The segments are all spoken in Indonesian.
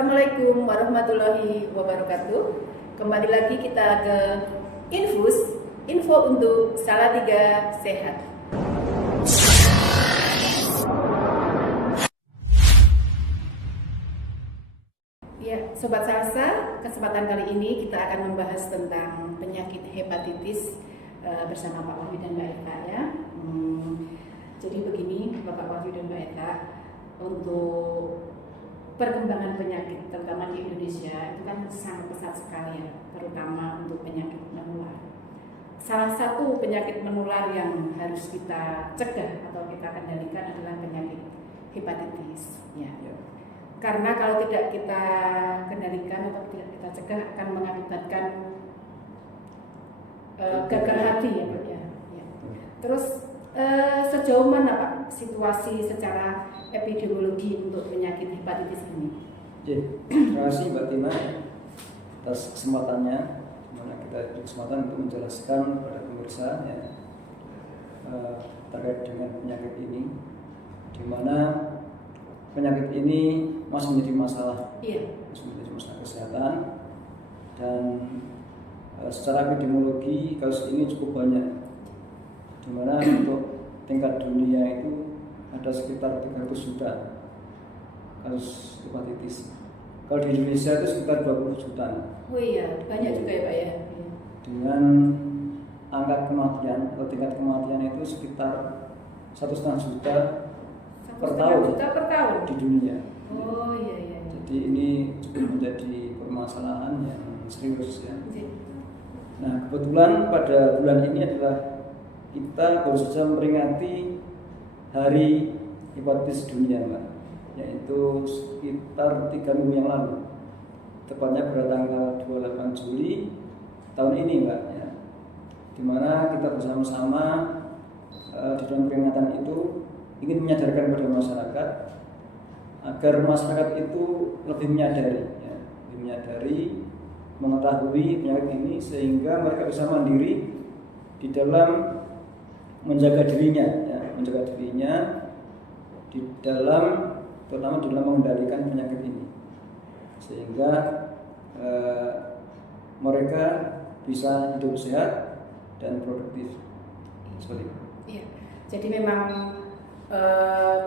Assalamualaikum warahmatullahi wabarakatuh. Kembali lagi kita ke info untuk Salatiga Sehat. Ya, Sobat Salsa, kesempatan kali ini kita akan membahas tentang penyakit hepatitis bersama Pak Wahyu dan Mbak Eta ya. Jadi begini Bapak Wahyu dan Mbak Eta, untuk perkembangan penyakit terutama di Indonesia itu kan sangat pesat sekali ya, terutama untuk penyakit menular. Salah satu penyakit menular yang harus kita cegah atau kita kendalikan adalah penyakit hepatitis ya. Karena kalau tidak kita kendalikan atau tidak kita cegah akan mengakibatkan gagal hati ya Pak ya. Terus sejauh mana Pak situasi secara epidemiologi untuk penyakit hepatitis ini? Terima kasih Mbak Tina atas kesempatannya, dimana kita diberi kesempatan untuk menjelaskan kepada pemirsa ya, terkait dengan penyakit ini, dimana penyakit ini masih menjadi masalah, masih menjadi masalah kesehatan, dan secara epidemiologi kasus ini cukup banyak, dimana untuk tingkat dunia itu ada sekitar 300 juta kasus hepatitis. Kalau di Indonesia itu sekitar 20 juta. Oh iya, banyak juga ya Pak ya. Dengan angka kematian atau tingkat kematian itu sekitar 1,5 juta per tahun di dunia. Oh iya. Jadi ini cukup menjadi permasalahan yang serius ya. Nah, kebetulan pada bulan ini adalah kita baru saja memperingati Hari Hepatitis Dunia, Mbak, yaitu sekitar 3 minggu yang lalu, tepatnya pada tanggal 28 Juli tahun ini, Mbak, ya, dimana kita bersama-sama di dalam peringatan itu ingin menyadarkan kepada masyarakat agar masyarakat itu lebih menyadari, mengetahui penyakit ini sehingga mereka bisa mandiri di dalam menjaga dirinya di dalam, terutama dalam mengendalikan penyakit ini, sehingga mereka bisa hidup sehat dan produktif seperti itu. Iya. Jadi memang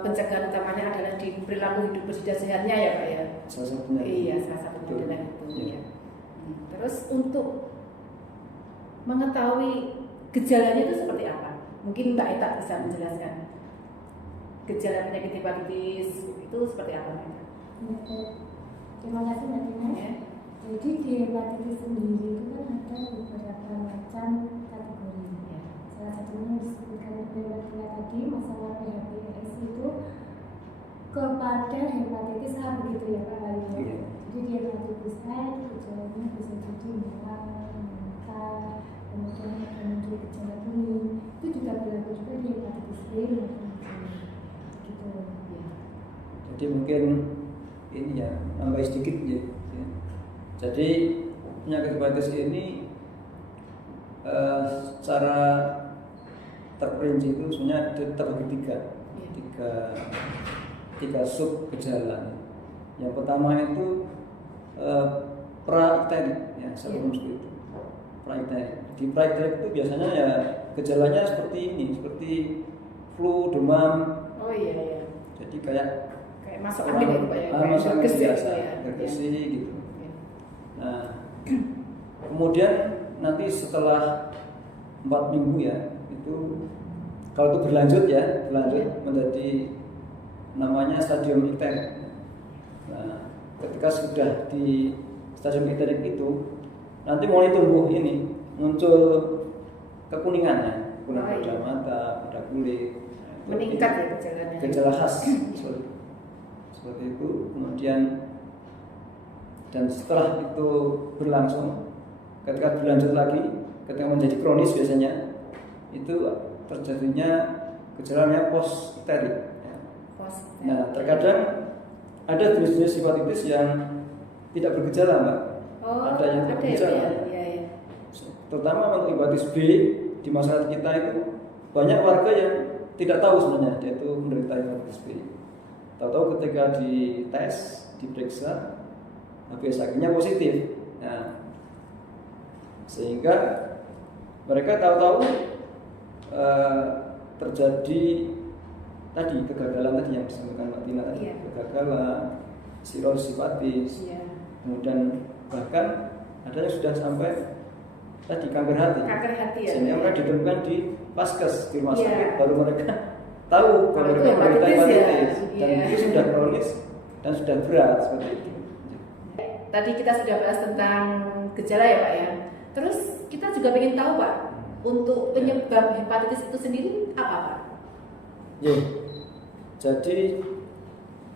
pencegahan utamanya adalah di perilaku hidup bersih dan sehatnya ya Pak ya. Salah satunya. Iya, salah satunya adalah itu. Ya. Terus untuk mengetahui gejalanya itu seperti apa? Mungkin Mbak Eta bisa menjelaskan gejala penyakit hepatitis itu seperti apa Mbak Eta? Terima kasih Mbak Tina. Ya. Jadi di hepatitis sendiri itu kan ada beberapa macam kategori. Ya. Salah satunya yang disebutkan oleh Mbak Tina tadi, masalah PHPS itu kepada hepatitis A begitu ya Pak Wahyu. Ya. Jadi di hepatitis A itu gejalanya bisa jadi mual, muntah, kemudian ada muncul gejala kuning. Itu juga berlaku juga di hepatitis B maupun C. Gitu. Ya. Jadi mungkin ini ya, tambah sedikit ya. Jadi penyakit hepatitis ini secara terperinci itu sebenarnya terbagi tiga sub gejala. Yang pertama itu praikterik ya, sebelum itu. Praikterik. Di praikterik itu biasanya ya gejalanya seperti ini, seperti flu, demam. Oh iya. Jadi kayak masuk angin itu Pak ya. Masuk angin biasa, bergesi gitu. Nah, kemudian nanti setelah 4 minggu ya, itu kalau itu berlanjut menjadi namanya stadium ikterik. Nah, ketika sudah di stadium ikterik itu nanti mulai tumbuh ini, muncul kekuningannya, kuning pada mata, pada kulit. Meningkat ya gejalanya. Gejala khas seperti itu. Kemudian dan setelah itu berlangsung, ketika berlanjut lagi, ketika menjadi kronis biasanya itu terjadinya gejalanya post ikterik. Nah, terkadang ada jenis-jenis hepatitis yang tidak bergejala, Mbak. Ada yang tidak bergejala. Ya. Terutama untuk hepatitis B di masyarakat kita itu banyak warga yang tidak tahu sebenarnya dia itu menderita hepatitis B. Tahu-tahu ketika dites, diperiksa, HbS1-nya positif. Nah, sehingga mereka tahu-tahu terjadi tadi kegagalan tadi yang disebutkan Mbak Tina tadi, kegagalan, sirosis hepatis, kemudian bahkan ada yang sudah sampai tadi kanker hati. Sehingga mereka ditemukan di Paskes di rumah sakit, baru mereka tahu kalau mereka menderita hepatitis dan itu sudah kronis dan sudah berat seperti itu. Tadi kita sudah bahas tentang gejala ya Pak ya. Terus kita juga ingin tahu Pak, untuk penyebab hepatitis itu sendiri apa Pak? Ya, jadi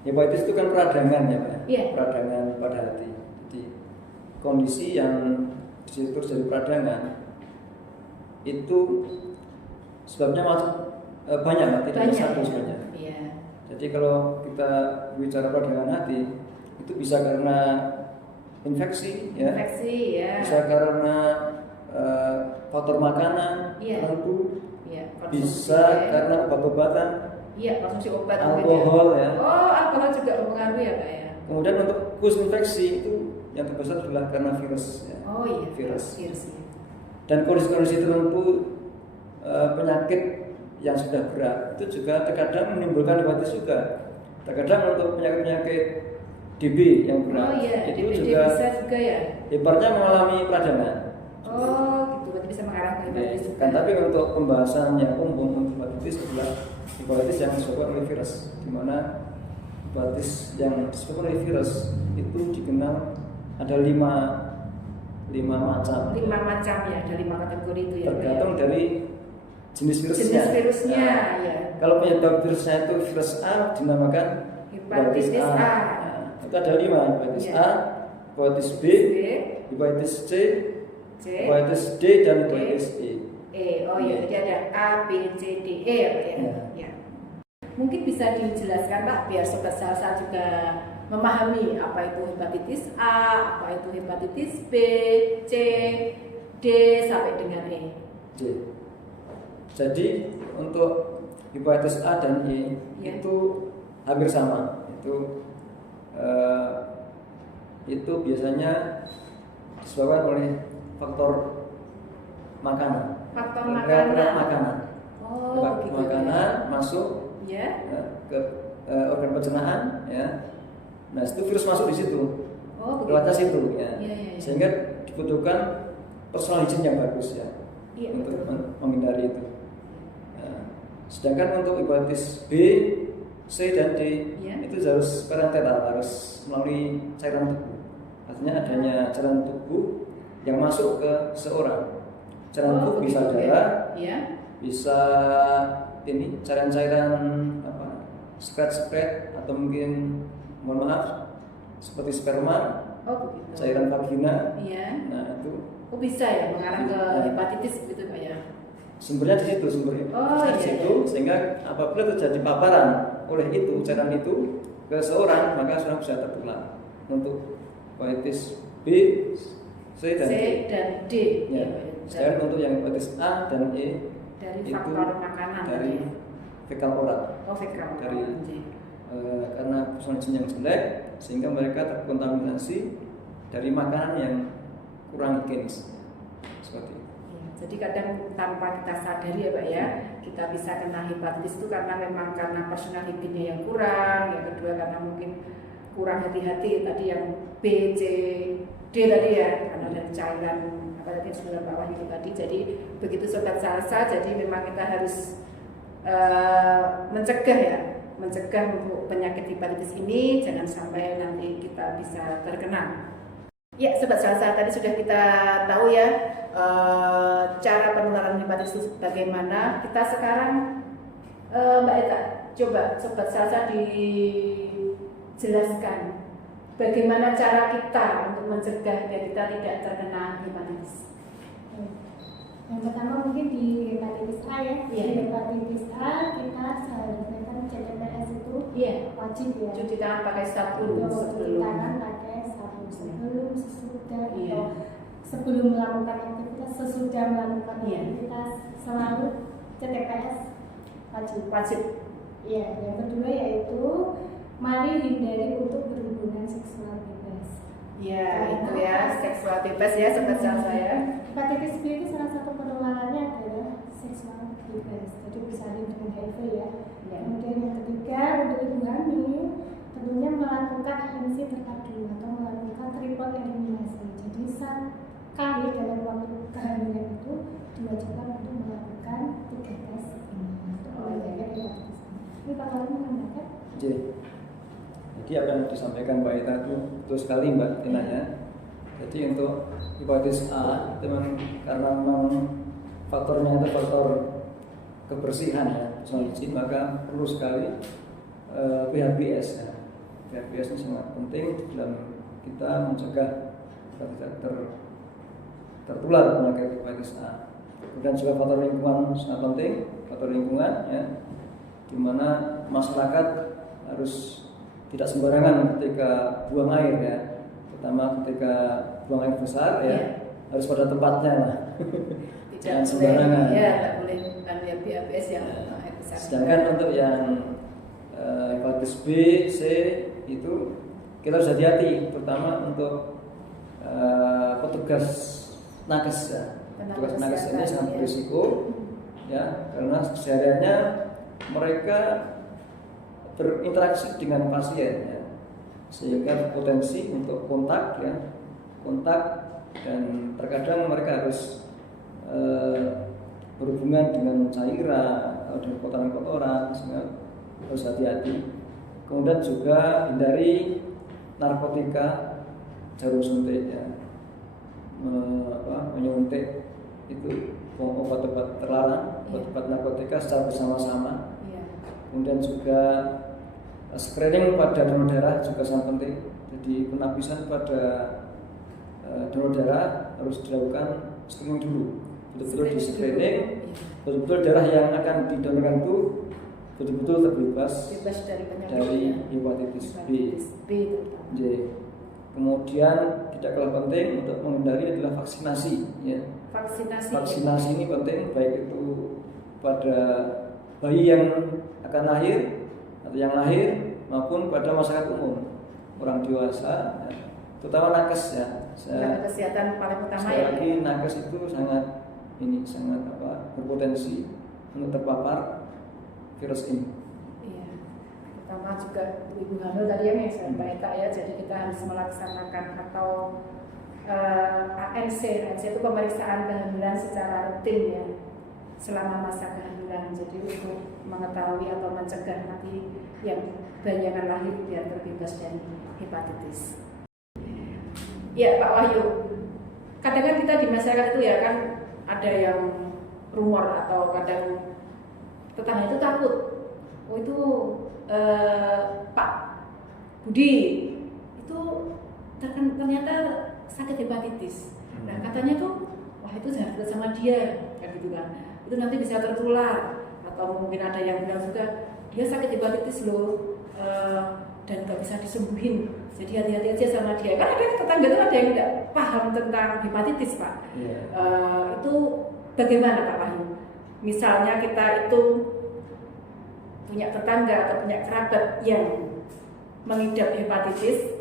hepatitis itu kan peradangan ya Pak. Peradangan pada hati. Jadi kondisi yang disitu terjadi peradangan itu sebabnya banyak Pak, tidak satu sebenarnya. Jadi kalau kita bicara peradangan hati itu bisa karena infeksi ya. Bisa karena faktor makanan tertentu, bisa karena obat-obatan, konsumsi obat, alkohol ya. Oh, alkohol juga mempengaruhi ya Pak ya. Kemudian untuk khusus infeksi itu yang terbesar adalah karena virus ya. Oh iya, virus ya. Dan kondisi-kondisi tertentu penyakit yang sudah berat itu juga terkadang menimbulkan hepatitis juga. Terkadang untuk penyakit-penyakit DB yang berat itu DB juga bisa juga ya. hebatnya mengalami peradangan. Oh gitu, berarti bisa mengarah ke hepatitis juga. Kan tapi untuk pembahasan yang umum untuk hepatitis adalah hepatitis yang disebabkan oleh virus, di mana hepatitis yang disebabkan oleh virus itu dikenal ada 5 macam. 5 macam ya, ada 5 kategori itu ya. Tergantung dari jenis virusnya. Ya. Kalau penyebab virusnya itu virus A dinamakan hepatitis A. Nah, itu ada 5, hepatitis A, hepatitis B, hepatitis C, hepatitis D dan hepatitis E. Oh iya, jadi ada A, B, C, D, E ya Pak ya. Ya. Mungkin bisa dijelaskan Pak biar sobat salsa juga memahami apa itu hepatitis A, apa itu hepatitis B, C, D sampai dengan E. Jadi untuk hepatitis A dan E itu hampir sama. Itu biasanya disebabkan oleh faktor makanan. Makanan. Makanan masuk ke organ pencernaan ya. Nah, itu virus masuk di situ. Lewatnya situ ya. Sehingga dibutuhkan personal hygiene yang bagus ya. Untuk menghindari itu. Sedangkan untuk hepatitis B, C dan D itu harus parenteral, harus melalui cairan tubuh. Artinya adanya cairan tubuh yang masuk ke seorang. Cairan tubuh bisa darah, bisa ini cairan-cairan spread atau mungkin mohon maaf seperti sperma, cairan vagina. Nah itu bisa ya mengarah ke hepatitis gitu Pak ya. Sumbernya di situ, sumbernya di situ, sehingga apabila terjadi paparan oleh itu cairan itu ke seorang, maka seorang bisa tertular untuk hepatitis B, C dan D. Sedangkan untuk yang hepatitis A dan E dari itu faktor makanan dari fekal oral. Dari karena personal hygiene yang jelek sehingga mereka terkontaminasi dari makanan yang kurang higienis seperti itu. Jadi kadang tanpa kita sadari ya Pak ya, kita bisa kena hepatitis itu karena memang karena personal hygiene yang kurang, yang kedua karena mungkin kurang hati-hati tadi yang B, C, D tadi ya, karena dari cairan apa tadi sudah bawah itu tadi. Jadi begitu sobat salsa, jadi memang kita harus mencegah untuk penyakit hepatitis ini jangan sampai nanti kita bisa terkena. Ya, sobat salsa, tadi sudah kita tahu ya cara penularan hepatitis itu bagaimana. Kita sekarang Mbak Eta, coba sobat salsa dijelaskan bagaimana cara kita untuk mencegah biar kita tidak terkena hepatitis. Yang pertama mungkin di hepatitis A ya. Di hepatitis A kita seharusnya kan CTPS itu wajib ya. Cuci tangan pakai sabun sebelum sesudah atau sebelum melakukan aktivitas, sesudah melakukan aktivitas selalu CTPS wajib. Iya. Yang kedua yaitu mari hindari untuk berhubungan seksual bebas. Ya, itu ya seksual bebas ya sobat salsa ya. Hepatitis B itu salah satu penularannya adalah seksual bebas, jadi bersalin dengan HIV ya. Ya. Kemudian yang ketiga, untuk ibu hamil tentunya melakukan HMC terpadu atau melakukan triple eliminasi. Jadi sekali dalam waktu kehamilan itu diwajibkan untuk melakukan 3 tes ini untuk menjaga hepatitis B. Ini Pak Wali menambahkan? Jadi apa yang disampaikan Mbak Ita itu betul sekali Mbak Tina ya. Jadi untuk hepatitis A itu memang karena memang faktornya itu faktor kebersihan ya, personal hygiene, maka perlu sekali PHBS ya. PHBS ini sangat penting dalam kita mencegah tidak tertular penyakit hepatitis A. Kemudian juga faktor lingkungan sangat penting, faktor lingkungan ya, di mana masyarakat harus tidak sembarangan ketika buang air ya, terutama ketika buang air besar ya, harus pada tempatnya lah. Jangan sembarangan. Ya, tidak boleh bukan yang BABS yang air besar. Sedangkan untuk yang hepatitis B, C itu kita harus hati-hati, terutama untuk petugas nakes ya. Petugas nakes ini sangat berisiko ya, karena sehariannya mereka berinteraksi dengan pasien ya, sehingga potensi untuk kontak dan terkadang mereka harus berhubungan dengan cairan atau dengan kotoran-kotoran, sehingga harus hati-hati. Kemudian juga hindari narkotika, jarum suntik ya, menyuntik itu obat-obat terlarang, obat-obat narkotika secara bersama-sama. Kemudian juga screening pada donor darah juga sangat penting. Jadi penapisan pada donor darah harus dilakukan screening dulu, betul-betul di screening, betul-betul darah yang akan didonorkan itu betul-betul terbebas dari hepatitis B. Jadi, kemudian tidak kalah penting untuk menghindari adalah vaksinasi ya. Vaksinasi ini penting, baik itu pada bayi yang akan lahir atau yang lahir maupun pada masyarakat umum, orang dewasa, terutama nakes ya. Kesehatan paling utama sekali ya. lagi nakes itu sangat berpotensi untuk terpapar virus ini. Iya. Pertama juga ibu hamil tadi yang saya sampaikan ya. Jadi kita harus melaksanakan atau ANC itu pemeriksaan kehamilan secara rutin ya, selama masa kehamilan. Jadi untuk mengetahui atau mencegah nanti yang bayi akan lahir biar terbebas dari hepatitis. Ya Pak Wahyu, kadang-kadang kita di masyarakat itu ya kan ada yang rumor atau kadang tetangga itu takut, oh itu Pak Budi itu ternyata sakit hepatitis. Nah katanya tuh, wah itu jangan dekat sama dia, kan gitu kan. Itu nanti bisa tertular, atau mungkin ada yang bilang juga dia sakit hepatitis loh dan nggak bisa disembuhin. Jadi hati-hati aja sama dia. Kan ada tetangga itu ada yang nggak paham tentang hepatitis Pak. Itu bagaimana Pak Wahyu? Misalnya kita itu punya tetangga atau punya kerabat yang mengidap hepatitis,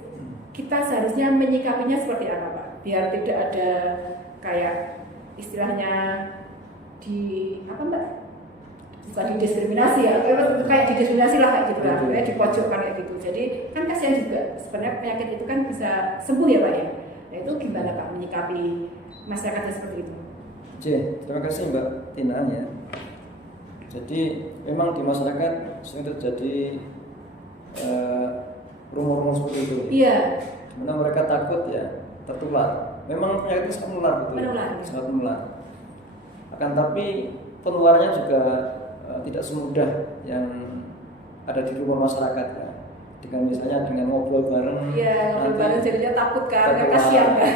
kita seharusnya menyikapinya seperti apa Pak? Biar tidak ada kayak istilahnya bukan didiskriminasi ya, kayak didiskriminasi lah kayak gitu lah, kayak dipojokkan kayak gitu. Jadi kan kasihan juga, sebenarnya penyakit itu kan bisa sembuh ya Pak ya. Nah itu gimana Pak menyikapi masyarakatnya seperti itu? Terima kasih Mbak Tina ya. Jadi memang di masyarakat sering terjadi rumor-rumor seperti itu. Iya. Karena mereka takut ya tertular. Memang penyakit itu sangat menular betul. Sangat menular. Akan tapi penularannya juga tidak semudah yang ada di rumah masyarakat ya. Dengan misalnya dengan ngobrol bareng. Iya, ngobrol bareng jadinya takut kan, kasihan kan.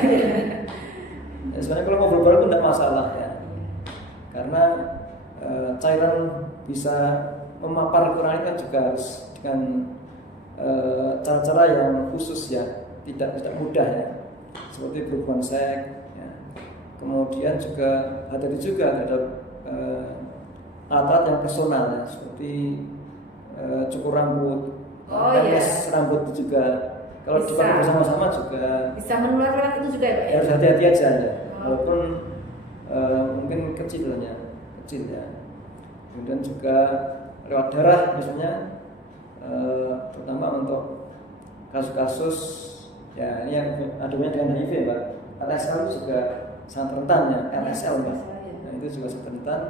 Ya, sebenarnya kalau ngobrol bareng itu tidak masalah ya. Karena cairan bisa memapar kurang kan juga harus dengan cara-cara yang khusus ya, tidak mudah ya, seperti berhubungan seks ya. Kemudian juga hati-hati juga terhadap alat-alat yang personal ya, seperti cukur rambut, rambut juga Kalau dipakai bersama-sama juga bisa menular lewat itu juga ya Pak ya? harus hati-hati aja ya. Walaupun mungkin kecil ya. Kemudian juga lewat darah misalnya, terutama untuk kasus-kasus ya ini yang adanya dengan HIV Pak. LSL juga sangat rentan ya, LSL Pak. Nah, itu juga sangat rentan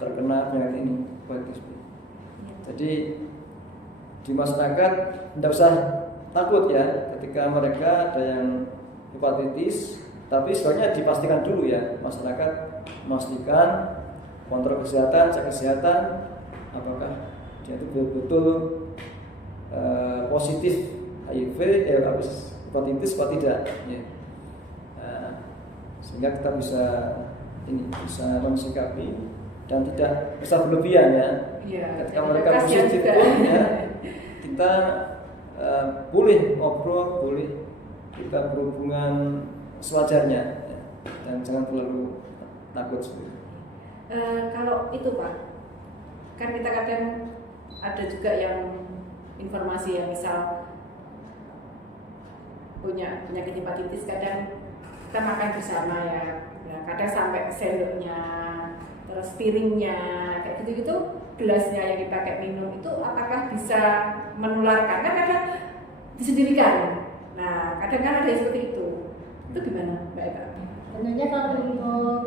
terkena penyakit ini, hepatitis B. Jadi di masyarakat tidak usah takut ya ketika mereka ada yang hepatitis, tapi sebenarnya dipastikan dulu ya, masyarakat memastikan kontrol kesehatan, cek kesehatan apakah dia itu betul-betul positif HIV, hepatitis atau tidak ya. Sehingga kita bisa mensikapi dan tidak bisa berlebihan ya. Ketika mereka positif pun ya, kita boleh ngobrol, boleh kita berhubungan sewajarnya ya. Dan jangan terlalu takut seperti. Kalau itu Pak, kan kita kadang ada juga yang informasi yang misal punya penyakit hepatitis, kadang kita makan bersama ya, kadang sampai sendoknya, terus piringnya, kayak gitu-gitu, gelasnya yang dipakai minum itu apakah bisa menularkan? Kan kadang disendirikan. Nah, kadang kan ada yang seperti itu. Itu gimana Mbak Eka? Tentunya kalau untuk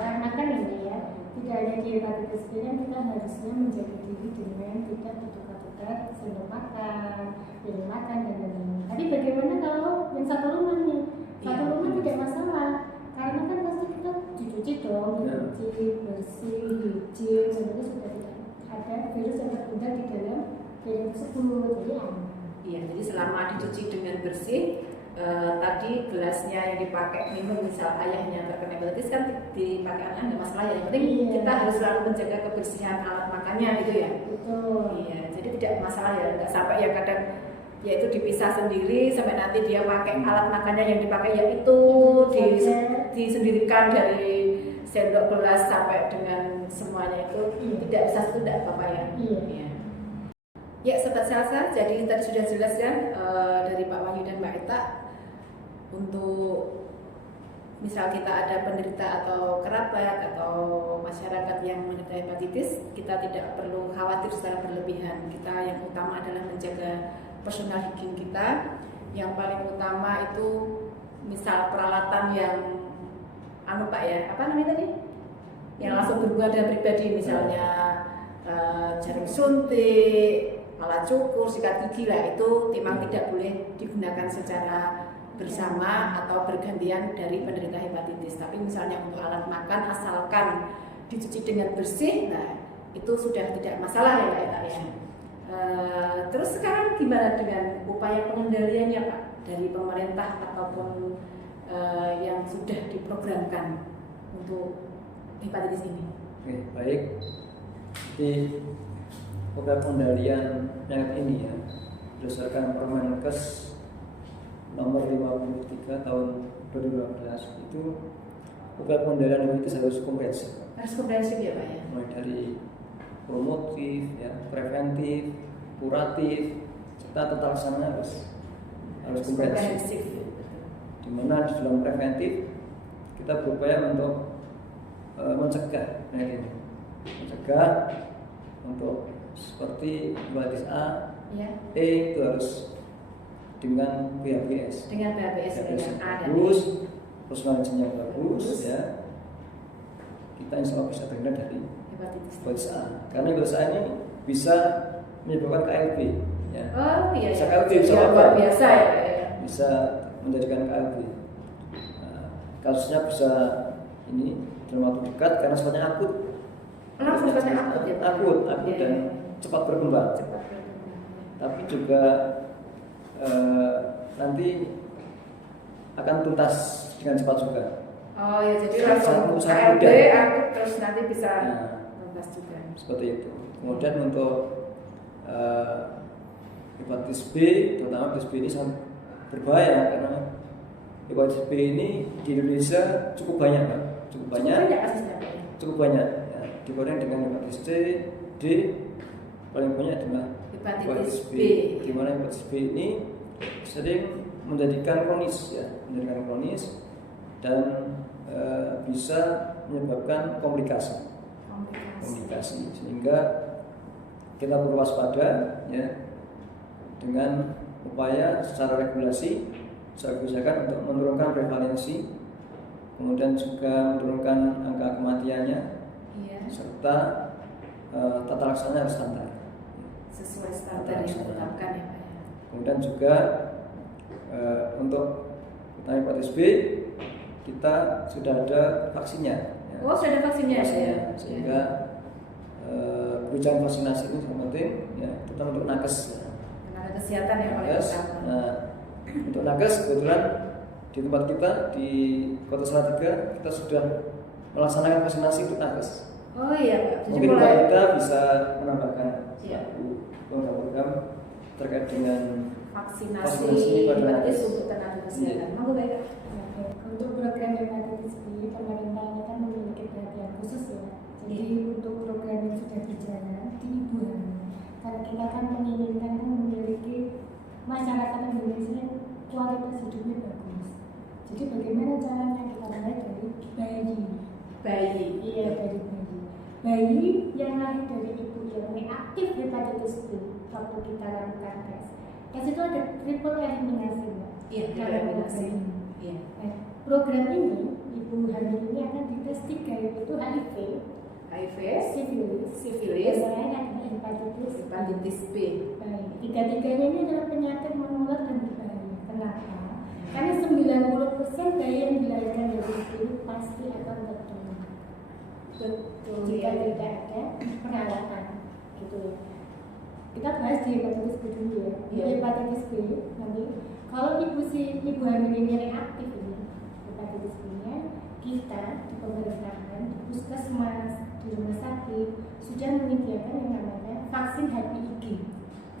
air makan ini ya, tidak hanya di hepatitis B, kita harusnya menjaga diri dengan tidak bertukar-tukar sendok makan, piring makan dan lain-lain. Tapi bagaimana kalau yang satu rumah nih? Satu rumah tidak masalah, karena kan pasti kita dicuci dong, dicuci bersih, hijau, sebenarnya sudah tidak ada virus yang tertinggal di dalam piring tersebut, jadi aman. Iya, jadi selama dicuci dengan bersih, tadi gelasnya yang dipakai minum, misal ayahnya terkena hepatitis kan dipakai anaknya nggak masalah ya. Yang penting kita harus selalu menjaga kebersihan alat makannya gitu ya. Betul. Iya, jadi tidak masalah ya, nggak sampai ya kadang yaitu dipisah sendiri sampai nanti dia pakai alat makannya yang dipakai yaitu disendirikan dari sendok gelas sampai dengan semuanya itu tidak bisa, itu tidak apa-apa ya. Iya. Ya, Sobat Salsa, jadi tadi sudah jelas kan dari Pak Wahyu dan Mbak Eta, untuk misal kita ada penderita atau kerabat atau masyarakat yang menderita hepatitis, kita tidak perlu khawatir secara berlebihan. Kita yang utama adalah menjaga personal hygiene kita. Yang paling utama itu misal peralatan yang Pak ya, apa namanya tadi? Yang langsung berhubungan dengan pribadi, misalnya jarum suntik, alat cukur, sikat gigi lah, itu memang tidak boleh digunakan secara bersama atau bergantian dari penderita hepatitis. Tapi misalnya untuk alat makan, asalkan dicuci dengan bersih, nah itu sudah tidak masalah ya Pak ya. Terus sekarang gimana dengan upaya pengendaliannya Pak dari pemerintah ataupun yang sudah diprogramkan untuk hepatitis ini? Oke, baik. Jadi program pengendalian penyakit ini ya berdasarkan Permenkes nomor 53 tahun 2012 itu program pengendalian hepatitis harus komprehensif. Harus komprehensif ya Pak ya. Mulai dari promotif, ya, preventif, kuratif, serta tata laksana harus komprehensif. Dimana di dalam preventif kita berupaya untuk mencegah penyakit ini, mencegah untuk seperti hepatitis A, E itu harus dengan PHBS. Dengan PHBS yang bagus, personal hygiene yang bagus, ya. Kita insya Allah bisa terhindar dari hepatitis A. Karena hepatitis A ini bisa menyebabkan KLB. Ya. Oh iya. Bisa KLB, bisa luar biasa ya. Bisa menjadikan KLB. Nah, kasusnya bisa ini dalam waktu dekat karena sifatnya akut. Langsung sifatnya akut ya. Akut dan cepat berkembang. Tapi juga nanti akan tuntas dengan cepat juga. Oh ya, jadi langsung KLB akut terus nanti bisa tuntas juga. Seperti itu. Kemudian untuk hepatitis B, terutama hepatitis B ini sangat berbahaya karena hepatitis B ini di Indonesia cukup banyak Pak. Cukup banyak. Ya, dibanding dengan hepatitis C, D, paling banyak adalah hepatitis B. Di mana hepatitis B ini sering menjadikan kronis ya, dan bisa menyebabkan komplikasi sehingga kita perlu waspada ya dengan upaya secara regulasi, secara kebijakan untuk menurunkan prevalensi, kemudian juga menurunkan angka kematiannya, serta tata laksana harus standar sesuai standar yang ditetapkan ya Pak ya. Kemudian juga untuk hepatitis B kita sudah ada vaksinnya ya. Oh, sudah ada vaksinnya ya. Sehingga kebijakan vaksinasi ini sangat penting ya, terutama untuk nakes ya. Tenaga kesehatan yang paling utama. Nah, untuk nakes kebetulan di tempat kita di Kota Salatiga kita sudah melaksanakan vaksinasi untuk nakes. Oh iya Pak. Jadi Mungkin mulai kita bisa menambahkan ya. program terkait dengan vaksinasi hepatitis untuk tenaga kesehatan. Mau baik. Oke, untuk program hepatitis B, pemerintah ini kan memiliki perhatian khusus ya. Jadi untuk program yang sudah berjalan di ibu hamil, karena kita kan menginginkan kan memiliki masyarakat Indonesia yang kualitas hidupnya bagus. Jadi bagaimana caranya kita mulai dari bayi. Iya, dari bayi. Bayi yang lahir dari ibu yang reaktif hepatitis B waktu kita lakukan tes. Tes itu ada triple eliminasi ya. Iya, eliminasi. Iya. Nah, program ini ibu hamil ini akan dites 3 yaitu HIV, sifilis, dan lain adalah hepatitis B. Baik, tiga-tiganya ini adalah penyakit menular dan berbahaya. Kenapa? Karena 90% bayi yang dilahirkan dari ibu pasti akan tertular. Betul. Jika tidak ada perawatan, gitu ya. Kita bahas di hepatitis B dulu ya. Di hepatitis B nanti kalau ibu hamil ini reaktif ini hepatitis B-nya, kita di pemerintahan, di puskesmas, di rumah sakit sudah menyediakan yang namanya vaksin HPIG.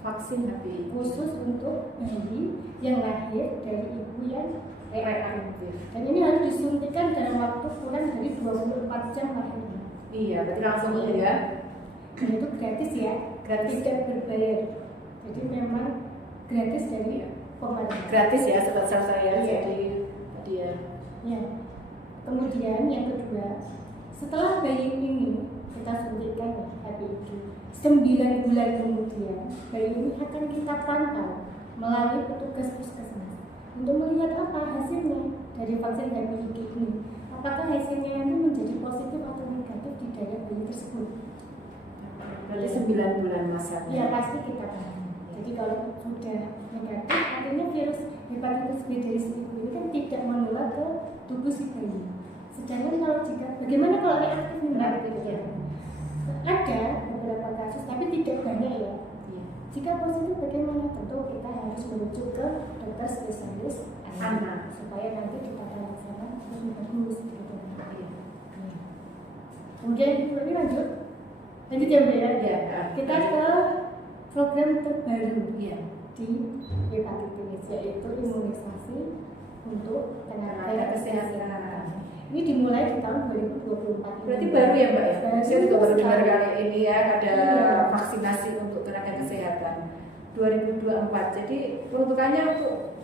Vaksin HPIG Khusus untuk bayi yang lahir dari ibu yang reaktif. Dan ini harus disuntikan dalam waktu kurang dari 24 jam lahirnya. Iya, berarti langsung ya. Dan itu gratis ya, tidak berbayar. Jadi memang gratis dari pemerintah. Gratis ya, sobat saya. Iya. Jadi dia. Ya. Kemudian yang kedua, setelah bayi ini kita suntikan HPIG, 9 bulan kemudian bayi ini akan kita pantau melalui petugas puskesmas untuk melihat apa hasilnya dari vaksin HPIG ini. Apakah hasilnya nanti menjadi positif atau negatif di dalam bayi tersebut? Berarti 9 bulan masa. Ya pasti kita paham. Jadi kalau sudah negatif, artinya virus hepatitis B dari si ibu ini kan tidak menular ke tubuh si bayi. Sedangkan kalau bagaimana kalau reaktif ini? Ada beberapa kasus, tapi tidak banyak ya. Jika positif bagaimana? Tentu kita harus merujuk ke dokter spesialis anak supaya nanti kita laksanakan lebih bagus gitu. Kemudian ini lanjut ya Bu ya. Kita ke program terbaru di hepatitis yaitu imunisasi untuk tenaga kesehatan. Ini dimulai di tahun 2024. Berarti baru ya Mbak ya? Saya juga baru dengar sekali. kali ini ya ada vaksinasi untuk tenaga kesehatan 2024. Jadi peruntukannya untuk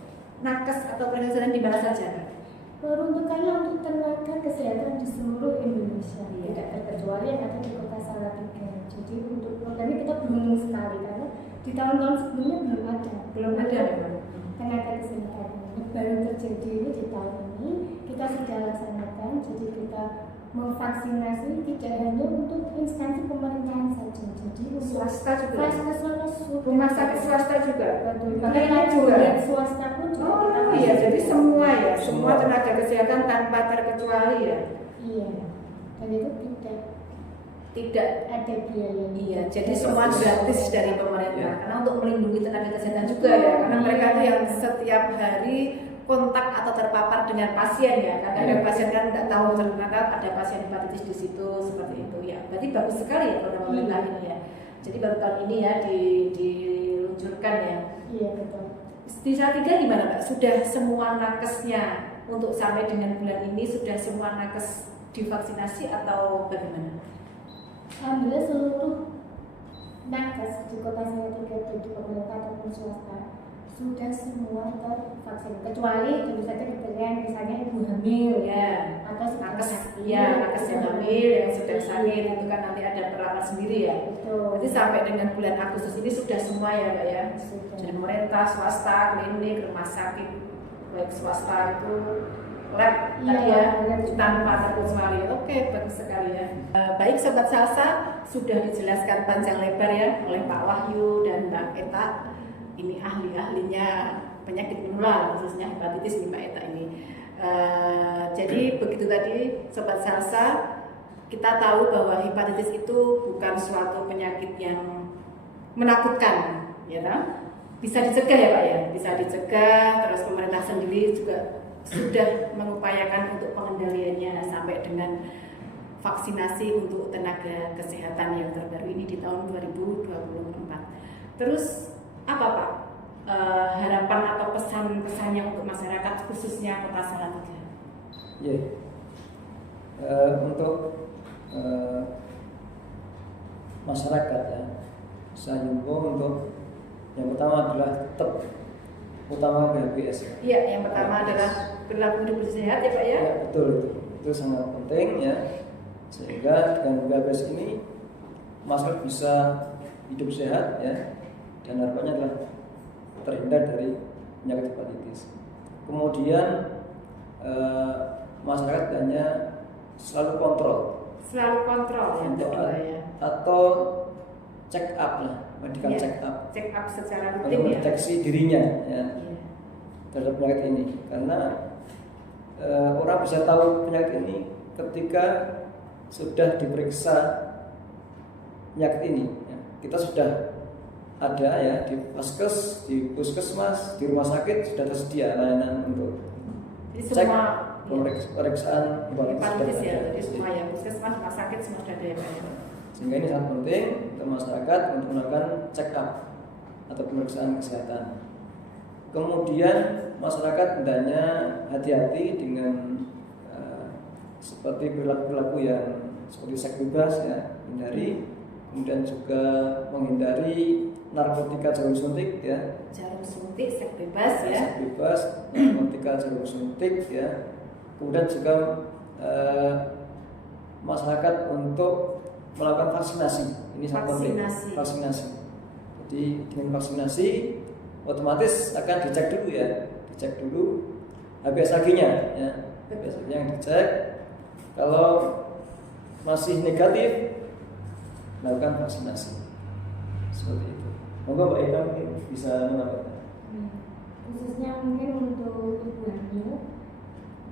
nakes atau tenaga kesehatan di mana saja? Peruntukannya untuk tenaga kesehatan di seluruh Indonesia, tidak terkecuali yang ada di Kota Salatiga. Jadi untuk program ini kita beruntung sekali karena di tahun-tahun sebelumnya belum ada memang. tenaga kesehatan. Ini baru terjadi ini di tahun ini kita sudah laksanakan. Jadi kita memvaksinasi tidak hanya untuk instansi pemerintahan saja, jadi untuk Swasta juga. rumah sakit swasta juga. Bahkan juga. swasta pun juga Oh kita iya, jadi semua ya, Semua. semua tenaga kesehatan tanpa terkecuali ya. Iya, dan itu Tidak. ada biaya. Iya, jadi semua gratis dari pemerintah. Karena untuk melindungi tenaga kesehatan juga ya, karena mereka itu yang setiap hari kontak atau terpapar dengan pasien ya. Karena ada pasien kan nggak tahu ternyata ada pasien hepatitis di situ seperti itu ya. Berarti bagus sekali ya program pemerintah ini ya. Jadi baru tahun ini ya diluncurkan ya. Iya betul. Di Salatiga gimana Mbak? Sudah semua nakesnya untuk sampai dengan bulan ini sudah semua nakes divaksinasi atau bagaimana? Alhamdulillah seluruh nakes di kota Salatiga baik di pemerintah ataupun swasta sudah semua tervaksin, kecuali tentu saja kriteria misalnya ibu hamil Ya, atau sudah nakes sakit. nakes yang hamil yang sudah sakit itu kan nanti ada perawat sendiri ya. Betul. Jadi sampai dengan bulan Agustus ini sudah semua ya Mbak ya. Sudah. Jadi pemerintah, swasta, klinik, rumah sakit baik swasta itu lab tadi Iya, ya benar. tanpa terkecuali. Oke, bagus sekali ya. Baik Sobat Salsa, sudah dijelaskan panjang lebar ya oleh Pak Wahyu dan Mbak Eta. Ini ahli-ahlinya penyakit menular khususnya hepatitis nih Mbak Eta ini. Jadi begitu tadi Sobat Salsa, kita tahu bahwa hepatitis itu bukan suatu penyakit yang menakutkan, ya kan? Bisa dicegah ya Pak ya, bisa dicegah. Terus pemerintah sendiri juga sudah mengupayakan untuk pengendaliannya sampai dengan vaksinasi untuk tenaga kesehatan yang terbaru ini di tahun 2024. Terus apa Pak harapan atau pesan-pesannya untuk masyarakat khususnya Kota Salatiga? Untuk masyarakat ya, saya himbau untuk yang pertama adalah tetap utama PHBS. Iya, yang pertama adalah perilaku hidup bersih sehat ya Pak ya. Ya, betul itu sangat penting ya, sehingga dengan PHBS ini masyarakat bisa hidup sehat ya, dan harapannya adalah terhindar dari penyakit hepatitis. Kemudian masyarakat hanya selalu kontrol Yang kedua ya. atau check up lah, medical Iya, check up check up secara untuk rutin ya. mendeteksi dirinya ya, Iya. terhadap penyakit ini, karena orang bisa tahu penyakit ini ketika sudah diperiksa penyakit ini ya. Kita sudah ada ya di vaskes, di puskesmas, di rumah sakit sudah tersedia layanan untuk Jadi cek semua pemeriksaan hepatitis ya, sudah jadi ada. semua yang puskesmas, rumah sakit semua sudah ada ya Pak ya. Sehingga ini sangat penting untuk masyarakat untuk melakukan check up atau pemeriksaan kesehatan. Kemudian masyarakat hendaknya hati-hati dengan seperti perilaku-perilaku yang seperti seks bebas ya, hindari. Kemudian juga menghindari narkotika jarum suntik ya. Jarum suntik, seks bebas ya. Seks bebas, narkotika jarum suntik ya. Kemudian juga masyarakat untuk melakukan vaksinasi. Ini sangat penting. Vaksinasi. Jadi dengan vaksinasi otomatis akan dicek dulu ya, dicek dulu HbA1c-nya ya. HbA1c yang dicek. Kalau masih negatif, melakukan vaksinasi. Seperti itu. Monggo Mbak Ita mungkin bisa menambahkan. Khususnya mungkin untuk ibu hamil,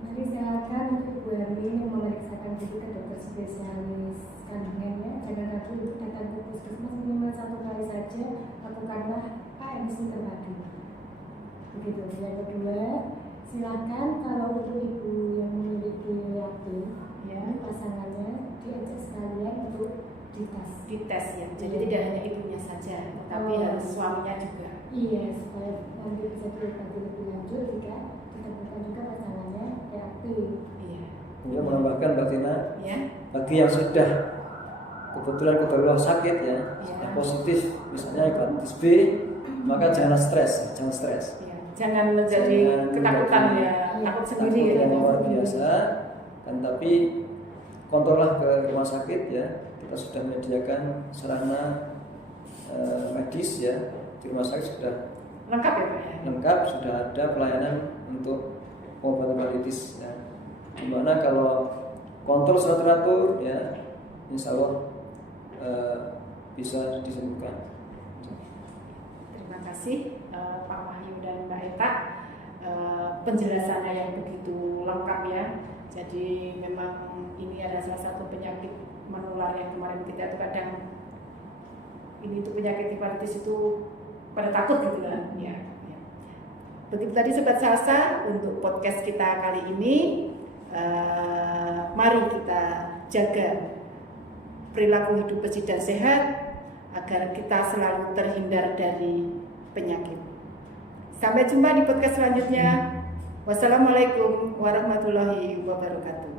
mari silakan untuk ibu hamil yang memeriksakan diri ke dokter spesialis kandungan ya. Jangan ragu untuk datang ke puskesmas minimal 1 kali saja, lakukanlah AMC terpadu. Begitu. Yang kedua, silakan kalau untuk ibu yang memiliki AB ya, pasangannya diajak sekalian untuk dites ya. Jadi tidak hanya ibunya saja, tapi harus suaminya juga. Iya, supaya nanti bisa diobati lebih lanjut jika ditemukan juga pasangannya reaktif. Iya. Kemudian menambahkan Mbak Tina, Ya. bagi yang sudah kebetulan kebetulan sakit ya, Ya. positif misalnya hepatitis B, maka jangan stres. Ya. Jangan menjadi ketakutan ya, takut sendiri Takut ya. yang luar biasa, kan tapi kontrollah ke rumah sakit ya. Kita sudah menyediakan sarana medis ya, di rumah sakit sudah Lengkap ya Pak ya. lengkap, sudah ada pelayanan untuk pengobatan hepatitis ya. Dimana kalau kontrol sudah teratur ya, insya Allah bisa disembuhkan. Terima kasih Pak Wahyu dan Mbak Eta, penjelasannya yang begitu lengkap ya. Jadi memang ini adalah salah satu penyakit menular yang kemarin kita itu kadang ini tuh penyakit hepatitis itu pada takut gitu kan ya. Begitu tadi Sobat Salsa untuk podcast kita kali ini, mari kita jaga perilaku hidup bersih dan sehat agar kita selalu terhindar dari penyakit. Sampai jumpa di podcast selanjutnya. Wassalamualaikum warahmatullahi wabarakatuh.